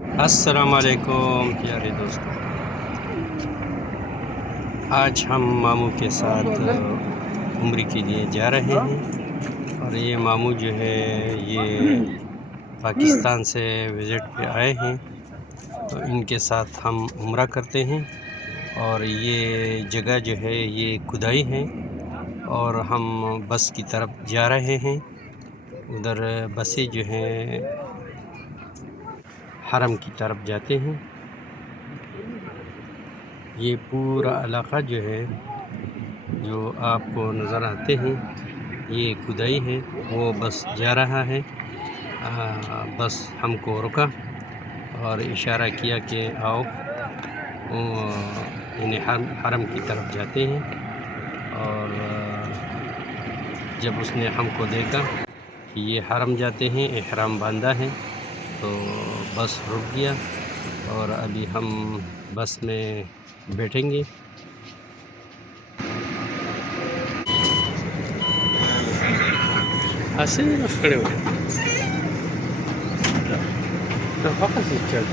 अस्सलाम वालेकुम प्यारे दोस्तों। आज हम मामू के साथ उम्र के लिए जा रहे हैं और ये मामू जो है ये पाकिस्तान से विज़िट पे आए हैं, तो इनके साथ हम उम्रा करते हैं। और ये जगह जो है ये खुदाई है और हम बस की तरफ जा रहे हैं। उधर बसें जो हैं हरम की तरफ जाते हैं। ये पूरा इलाक़ा जो है जो आपको नज़र आते हैं ये खुदाई है। वो बस जा रहा है, बस हमको रुका और इशारा किया कि आओ, इन्हें हरम की तरफ जाते हैं। और जब उसने हमको देखा कि ये हरम जाते हैं, इहराम बांधा है, तो बस रुक गया और अभी हम बस में बैठेंगे। Así no creo. Las vacas se echan.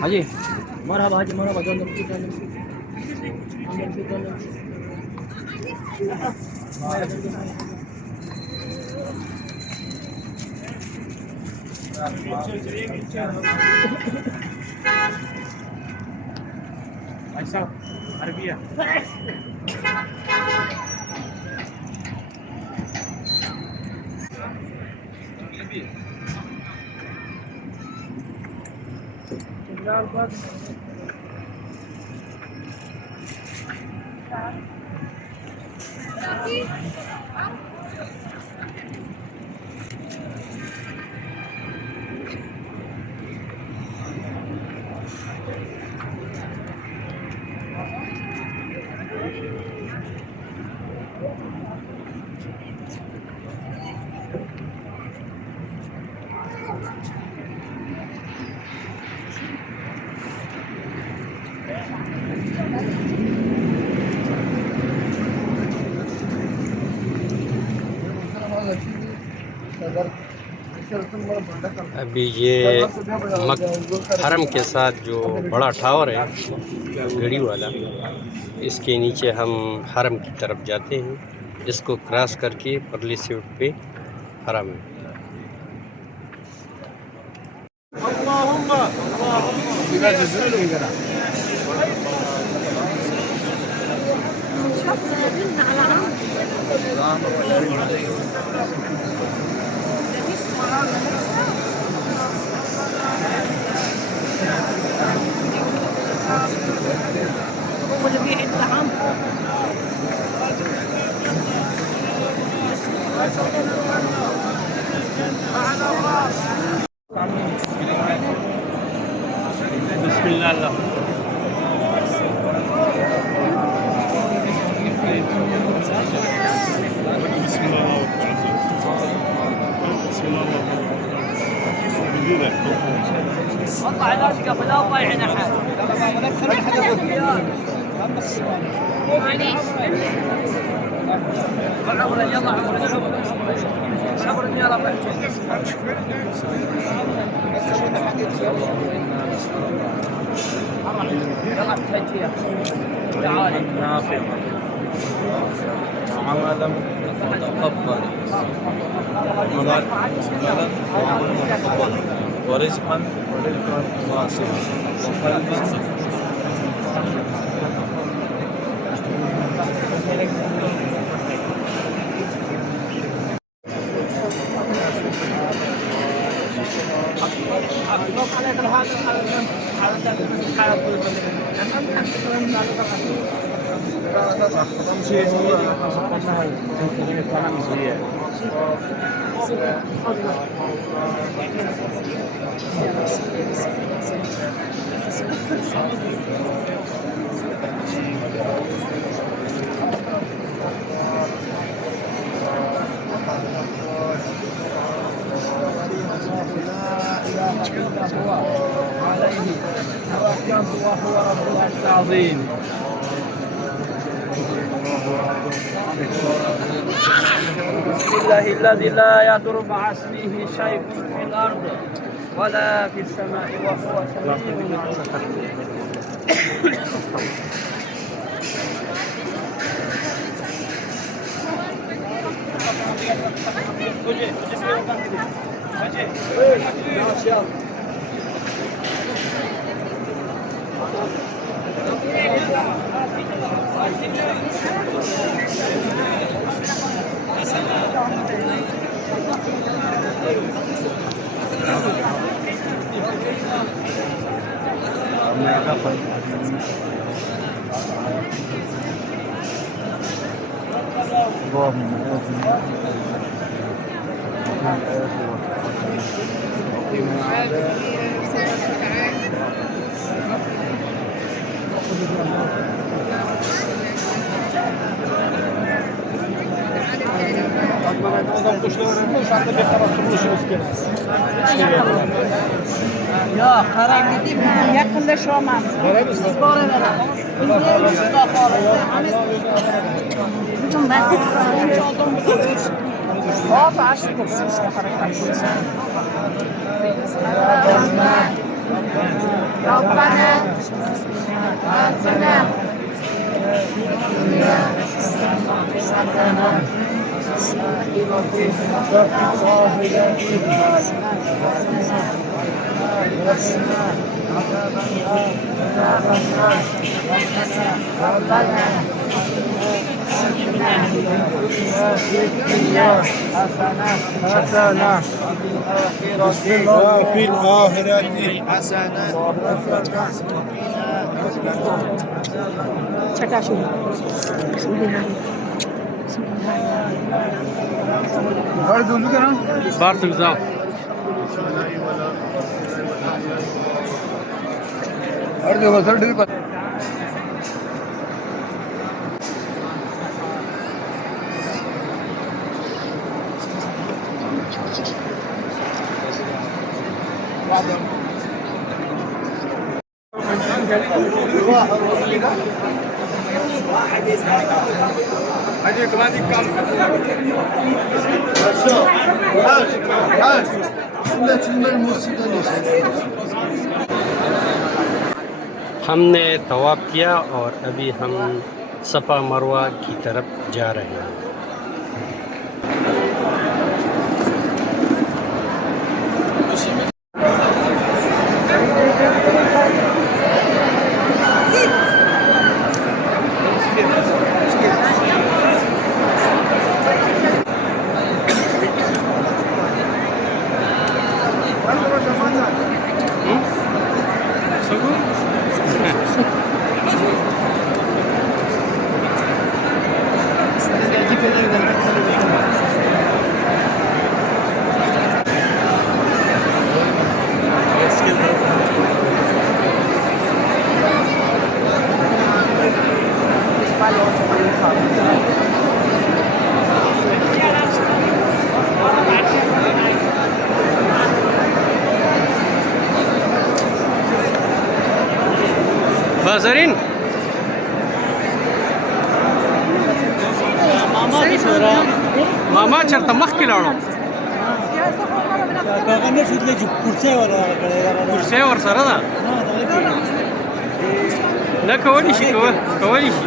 हाजी मरहबा हाजी मरहबा दोनों ऐसा अरबिया अभी ये हरम के साथ जो बड़ा टावर है घड़ी वाला, इसके नीचे हम हरम की तरफ जाते हैं। इसको क्रॉस करके परली साइड पे हरम है। बिस्मिल्लाह। اطلع علاجك ابو لا ضايعين احد. عمرا يلا عمرا عمرا يا رب. يلا تهجيها تعالي نافع عملا متقبلا ورزقا واسعا وقلبا وهو رب العرش العظيم. بسم الله الذي لا يضر مع اسمه شيء في الارض ولا في السماء وهو سميع عليم. Ya karar gidip yakınlaşamam. Siz bana verin. Biz ne istiyoruz? Hocam ben hiç oldum bu da. Hop aşık olsun işte hareket. Rabbana Atina حسنة وفي الآخرة حسنة Çakar şunu. Bismillah. Bartek Zal. हमने तवाफ किया और अभी हम सफ़ा मरवा की तरफ जा रहे हैं। Bazarin. Mama چرته مخ کې لاړو. کرسي ور سره ده. نه کولی شي کولی شي.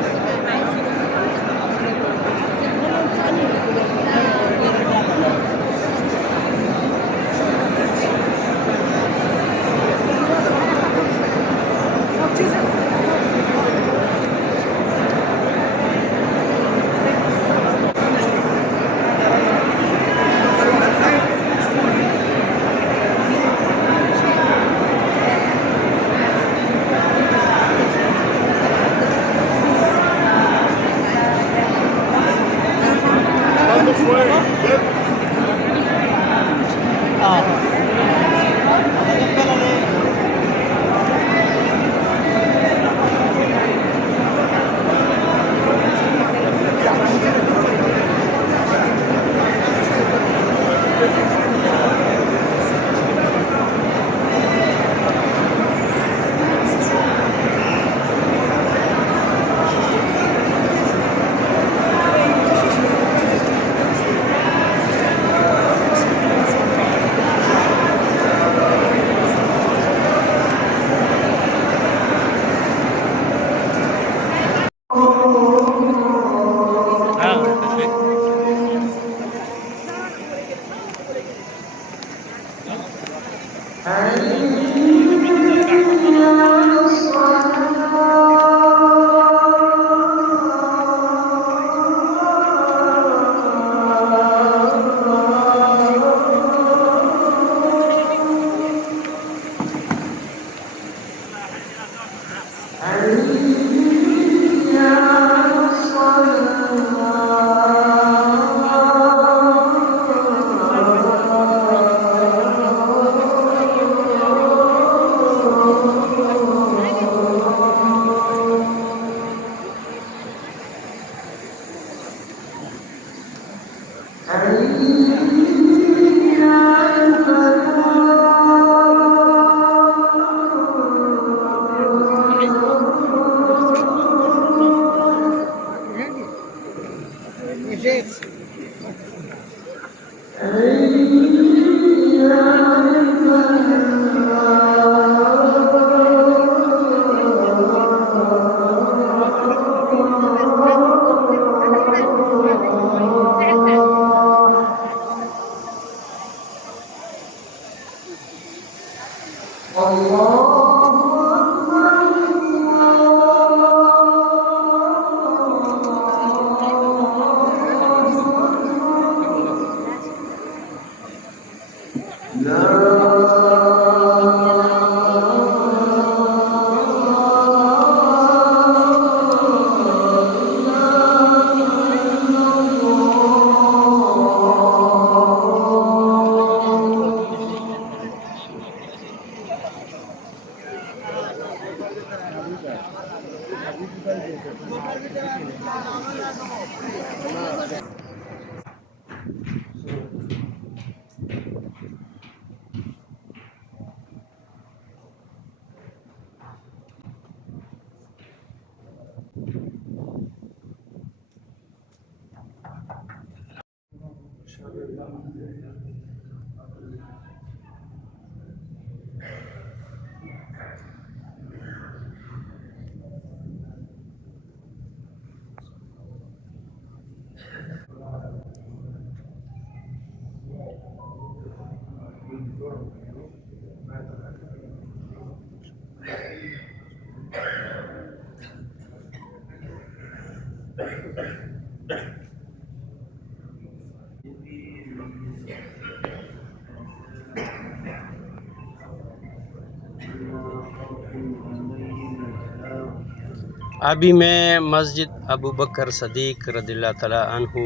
अभी मैं मस्जिद अबू बकर सदीक रज़ियल्लाहु तआला अन्हु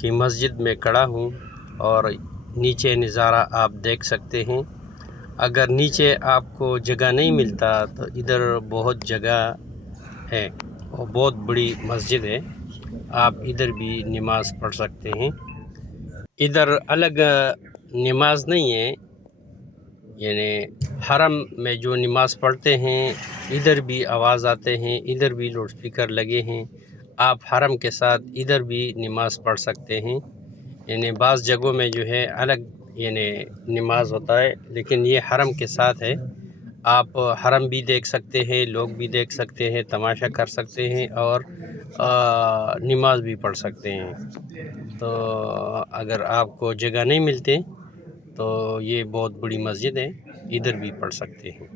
की मस्जिद में खड़ा हूँ और नीचे नज़ारा आप देख सकते हैं। अगर नीचे आपको जगह नहीं मिलता तो इधर बहुत जगह है और बहुत बड़ी मस्जिद है, आप इधर भी नमाज़ पढ़ सकते हैं। इधर अलग नमाज नहीं है, यानी हरम में जो नमाज़ पढ़ते हैं इधर भी आवाज़ आते हैं, इधर भी लाउड स्पीकर लगे हैं। आप हरम के साथ इधर भी नमाज़ पढ़ सकते हैं। यानी बाज़ जगहों में जो है अलग यानी नमाज होता है, लेकिन ये हरम के साथ है। आप हरम भी देख सकते हैं, लोग भी देख सकते हैं, तमाशा कर सकते हैं और नमाज भी पढ़ सकते हैं। तो अगर आपको जगह नहीं मिलती तो ये बहुत बड़ी मस्जिद है, इधर भी पढ़ सकते हैं।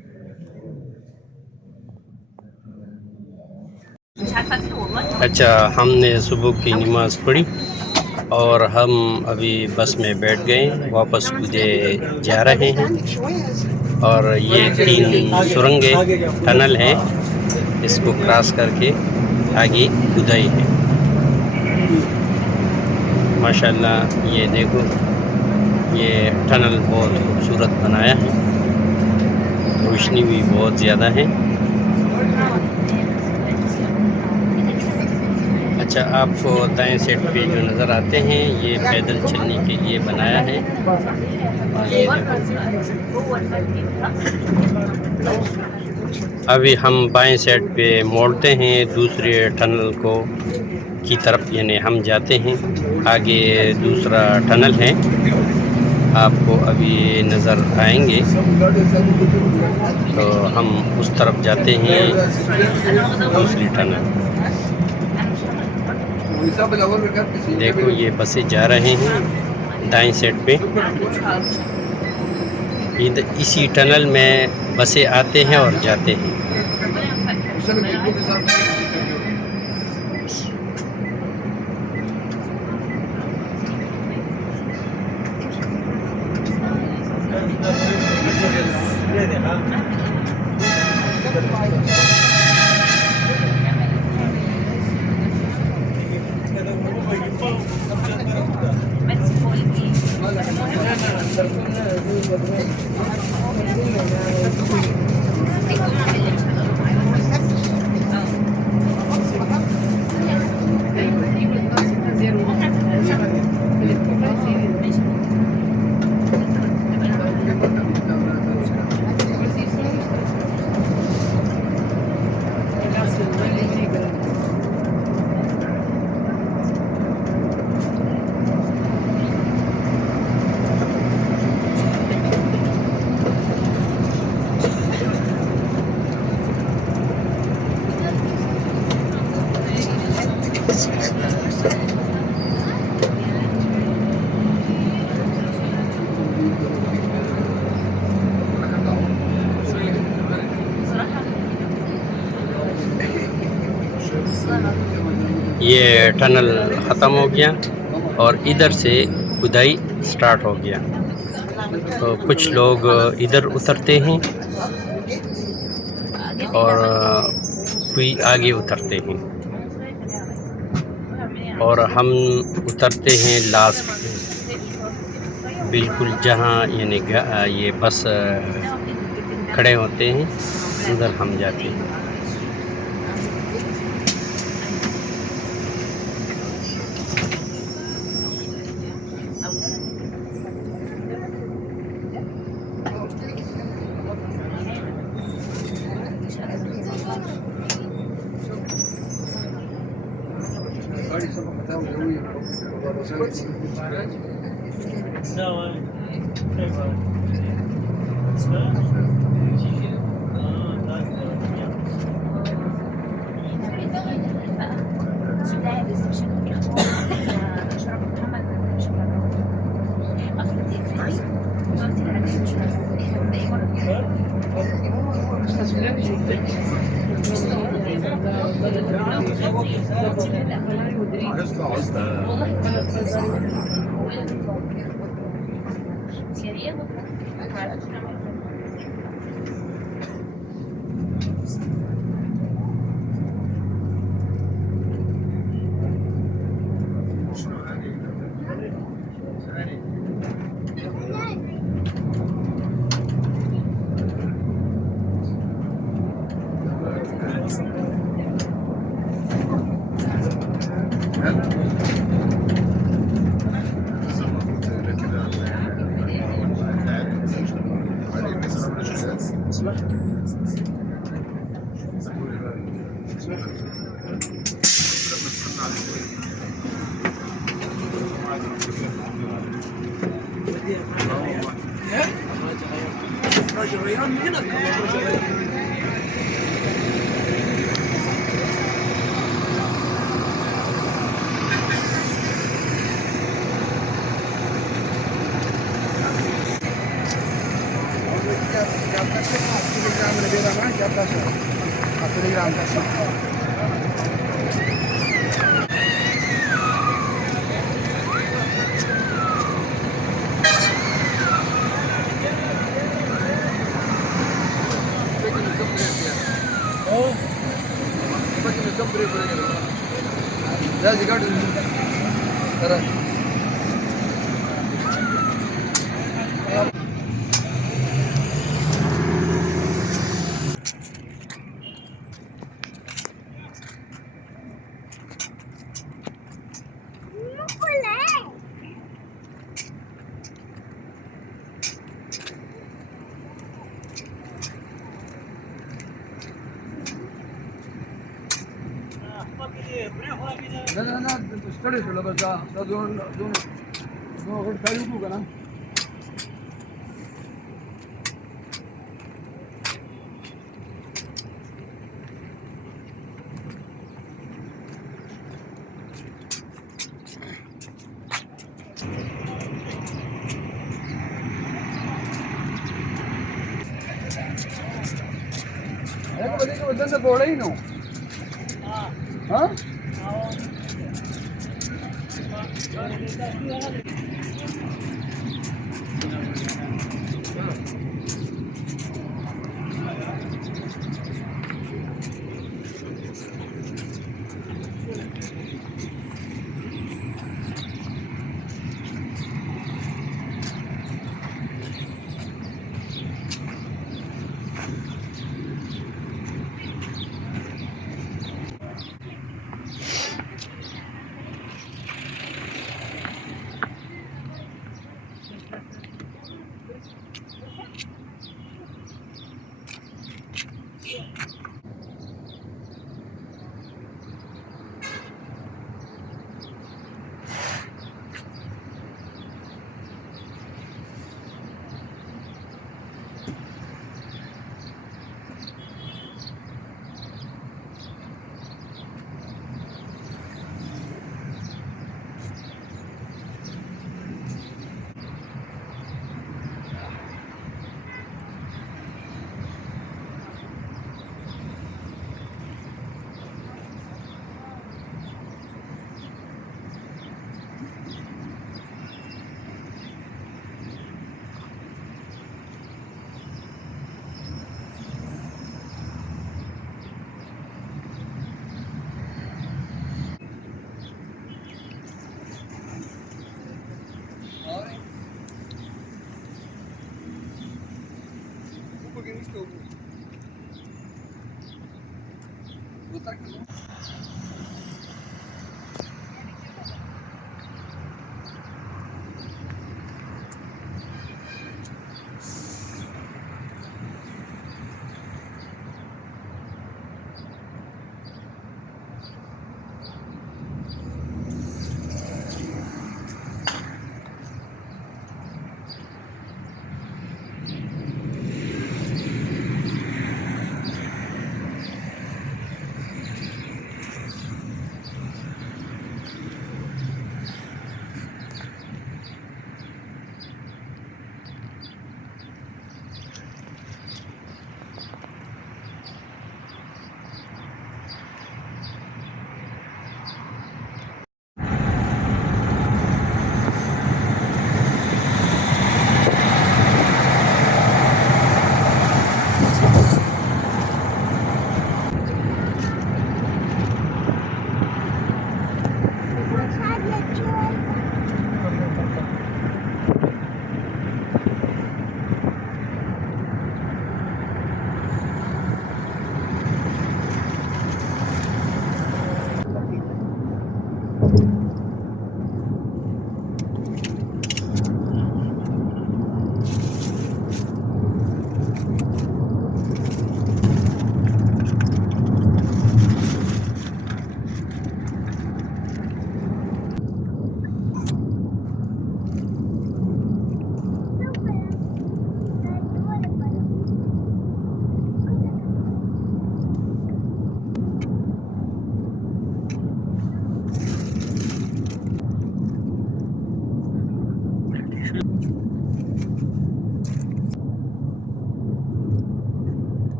अच्छा, हमने सुबह की नमाज़ पढ़ी और हम अभी बस में बैठ गए, वापस खुदे जा रहे हैं। और ये 3 सुरंगें टनल है, इसको क्रॉस करके आगे खुदाई है। माशाल्लाह ये देखो, ये टनल बहुत खूबसूरत बनाया है, रोशनी भी बहुत ज़्यादा है। अच्छा, आपको दाएं साइड पे जो नज़र आते हैं ये पैदल चलने के लिए बनाया है। ये अभी हम बाएं साइड पे मोड़ते हैं दूसरे टनल को की तरफ, यानी हम जाते हैं आगे दूसरा टनल है, आपको अभी नज़र आएंगे। तो हम उस तरफ जाते हैं दूसरी टनल। देखो ये बसें जा रहे हैं दाएं साइड पे, इसी टनल में बसें आते हैं और जाते हैं। ये टनल ख़त्म हो गया और इधर से खुदाई स्टार्ट हो गया। तो कुछ लोग इधर उतरते हैं और कोई आगे उतरते हैं, और हम उतरते हैं लास्ट पे, बिल्कुल जहाँ यानी ये बस खड़े होते हैं उधर हम जाते हैं।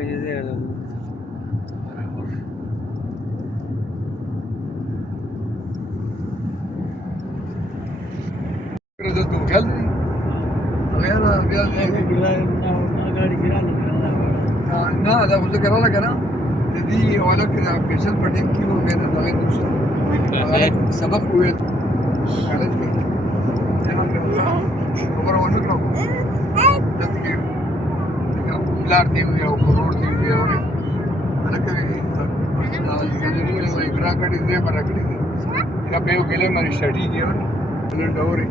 نه دا خو ذکر راغله که نه د دې هلک د فیصل په ټیم کې و بیا د دغې وروسته هلک سبق وویل کالج کې خبره ونه کړه دلته کې پلار دې وي او ورور دې وي او هلک ګرا کړي دې به راکړي دي دا په یو ګیله باندې سټډي کېږي نن ډورې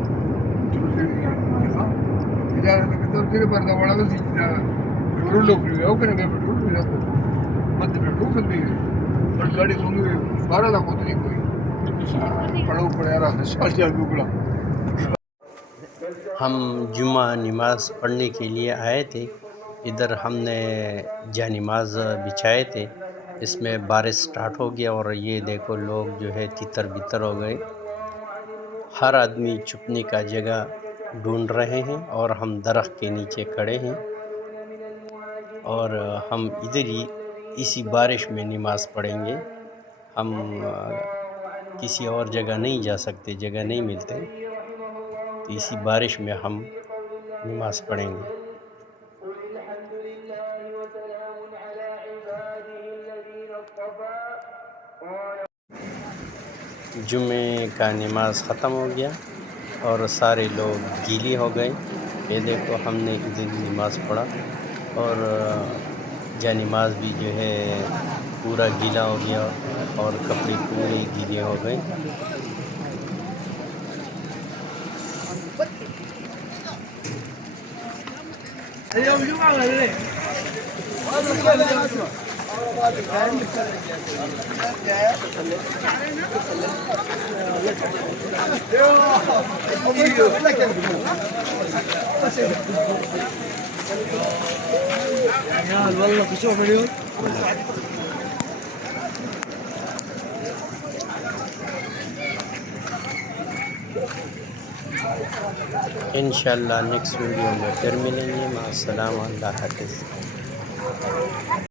دا ته تیر پر دا وړاندې چې دا पेट्रोल लोग او کنه به पेट्रोल मिला तो मत पेट्रोल खरीद भी पर गाड़ी सोंगे 12 लाख होती कोई पड़ो पड़ा रहा साल चार दुगला हम जुम्मा नमाज पढ़ने के लिए आए थे। इधर हमने जानिमाज बिछाए थे, इसमें बारिश स्टार्ट हो गया और ये देखो लोग जो है तितर बितर हो गए। हर आदमी छुपने का जगह ढूंढ रहे हैं और हम दरख्त के नीचे खड़े हैं और हम इधर ही इसी बारिश में नमाज़ पढ़ेंगे। हम किसी और जगह नहीं जा सकते, जगह नहीं मिलते, तो इसी बारिश में हम नमाज़ पढ़ेंगे। जुम्मे का नमाज ख़त्म हो गया और सारे लोग गीले हो गए। ये देखो हमने इधर नमाज़ पढ़ा और जानिमाज़ भी जो है पूरा गीला हो गया और कपड़े पूरे गीले हो गए। والله بشوف اليوم इंशाअल्लाह नेक्स्ट वीडियो में फिर मिलेंगे। मास्सलाम, अल्लाह हाफ़िज़।